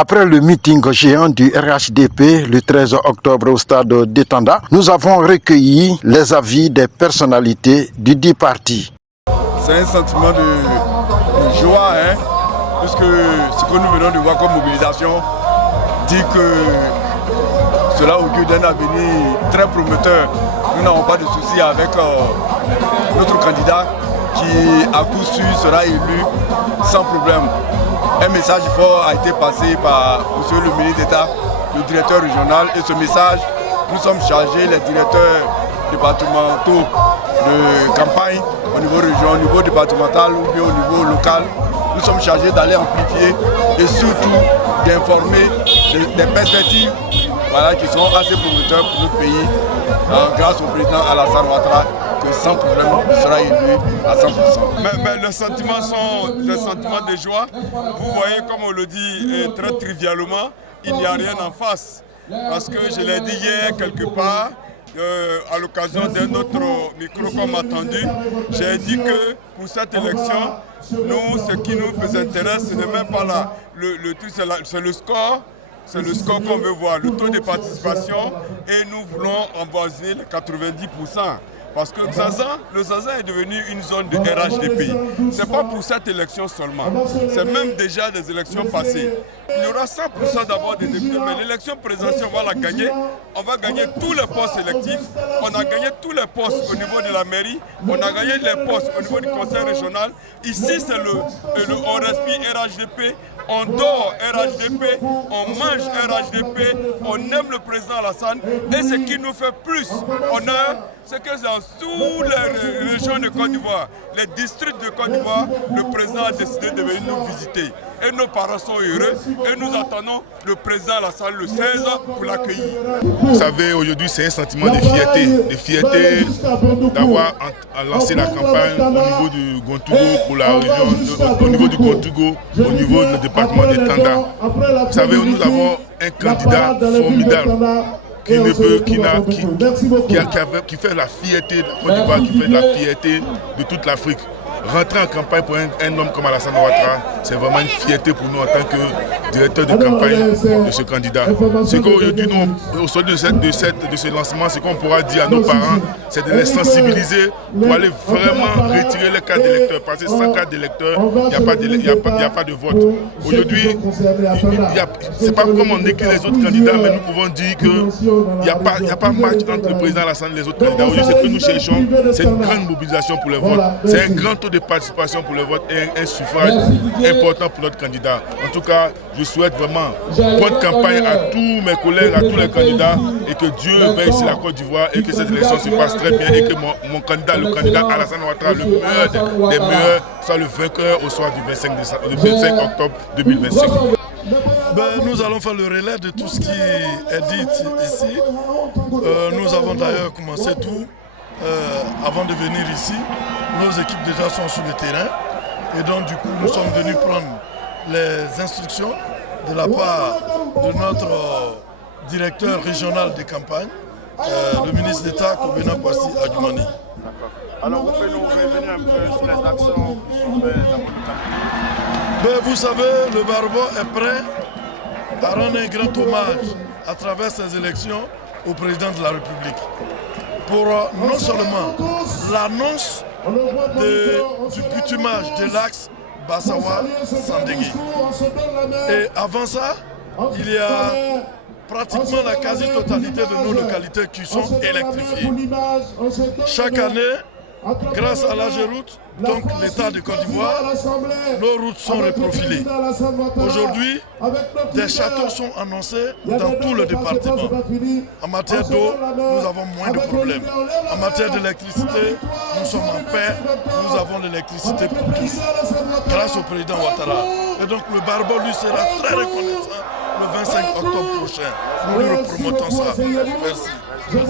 Après le meeting géant du RHDP le 13 octobre au stade d'Étanda, nous avons recueilli les avis des personnalités du dit parti. C'est un sentiment de joie, puisque ce que nous venons de voir comme mobilisation dit que cela augure d'un avenir très prometteur. Nous n'avons pas de soucis avec notre candidat qui, à coup sûr, sera élu sans problème. Un message fort a été passé par M. le ministre d'État, le directeur régional, et ce message, nous sommes chargés, les directeurs départementaux de campagne au niveau régional, au niveau départemental ou bien au niveau local, nous sommes chargés d'aller amplifier et surtout d'informer des perspectives qui sont assez prometteurs pour notre pays grâce au président Alassane Ouattara, que sans problème il sera élu à 100%. Mais les sentiments sont des sentiments de joie. Vous voyez, comme on le dit très trivialement, il n'y a rien en face. Parce que je l'ai dit hier quelque part, à l'occasion d'un autre micro qu'on m'a attendu, j'ai dit que pour cette élection, nous, ce qui nous intéresse, ce n'est même pas là. Le truc, c'est le score. C'est le score qu'on veut voir, le taux de participation, et nous voulons avoisiner les 90%. Parce que le Zaza est devenu une zone de RHDP. Ce n'est pas pour cette élection seulement, c'est même déjà des élections passées. Il y aura 100% d'abord des députés, mais l'élection présidentielle, on va la gagner. On va gagner tous les postes électifs. On a gagné tous les postes au niveau de la mairie. On a gagné les postes au niveau du conseil régional. Ici, c'est on respire RHDP, on dort RHDP, on mange RHDP, on aime le président Alassane. Et ce qui nous fait plus honneur, c'est que dans toutes les régions de Côte d'Ivoire, les districts de Côte d'Ivoire, le président a décidé de venir nous visiter. Et nos parents sont heureux et nous attendons le président Alassane le 16 pour l'accueillir. Vous savez, aujourd'hui c'est un sentiment de fierté d'avoir lancé la campagne au niveau du Gontougo pour la région, au niveau du Gontougo, au niveau du département de Tanda. Vous savez, nous avons un candidat formidable qui fait la fierté de la Côte d'Ivoire, qui fait la fierté de toute l'Afrique. Rentrer en campagne pour un homme comme Alassane Ouattara, c'est vraiment une fierté pour nous en tant que directeur de campagne de ce candidat. Ce qu'aujourd'hui, nous, au sortir de ce lancement, ce qu'on pourra dire à nos parents, c'est de les sensibiliser pour aller vraiment retirer les cartes d'électeurs. Parce que sans carte d'électeur, il n'y a pas de vote. Aujourd'hui, ce n'est pas comme on écrit les autres candidats, mais nous pouvons dire qu'il n'y a pas match entre le président Alassane et les autres candidats. Aujourd'hui, ce que nous cherchons, c'est une grande mobilisation pour les votes. C'est un grand taux de participation pour le vote et un suffrage important pour notre candidat. En tout cas, je souhaite vraiment bonne campagne à tous mes collègues, à tous les candidats, et que Dieu veille sur la Côte d'Ivoire et que cette élection se passe très bien et que mon candidat, le candidat Alassane Ouattara, le meilleur des meilleurs, soit le vainqueur au soir du 25 octobre 2025. Nous allons faire le relais de tout ce qui est dit ici. Nous avons d'ailleurs commencé tout avant de venir ici. Nos équipes déjà sont sur le terrain et donc du coup nous sommes venus prendre les instructions de la part de notre directeur régional de campagne, le ministre d'État Kobena Kwasi Adjoumani. Alors vous pouvez nous revenir un peu sur les actions qui sont faites dans votre campagne. Vous savez, le Barbo est prêt à rendre un grand hommage à travers ces élections au président de la République. Pour non seulement l'annonce du bitumage de l'axe Bassawa-Sandégui. Et avant ça, il y a pratiquement la quasi-totalité de nos localités qui sont électrifiées. Chaque année, grâce à l'AGEROUTE, donc l'État de Côte d'Ivoire, nos routes sont reprofilées. Aujourd'hui, des châteaux sont annoncés dans tout le département. En matière d'eau, nous avons moins de problèmes. En matière d'électricité, nous sommes en paix, nous avons l'électricité pour tous, grâce au président Ouattara. Et donc le Barbo lui sera très reconnaissant le 25 octobre prochain. Nous lui repromotons ça. Merci.